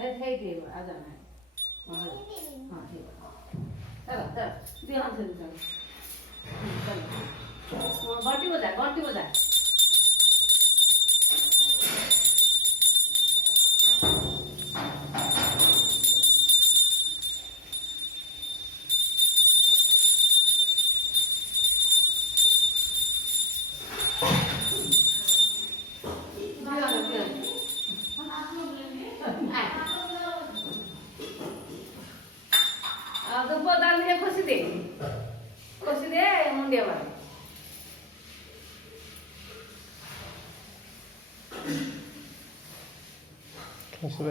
हे दे आजा नाही हां हे चला चला दे हात धरून चला घंटी बजा दुपदान हे कशी दे मुंड्यावर कसं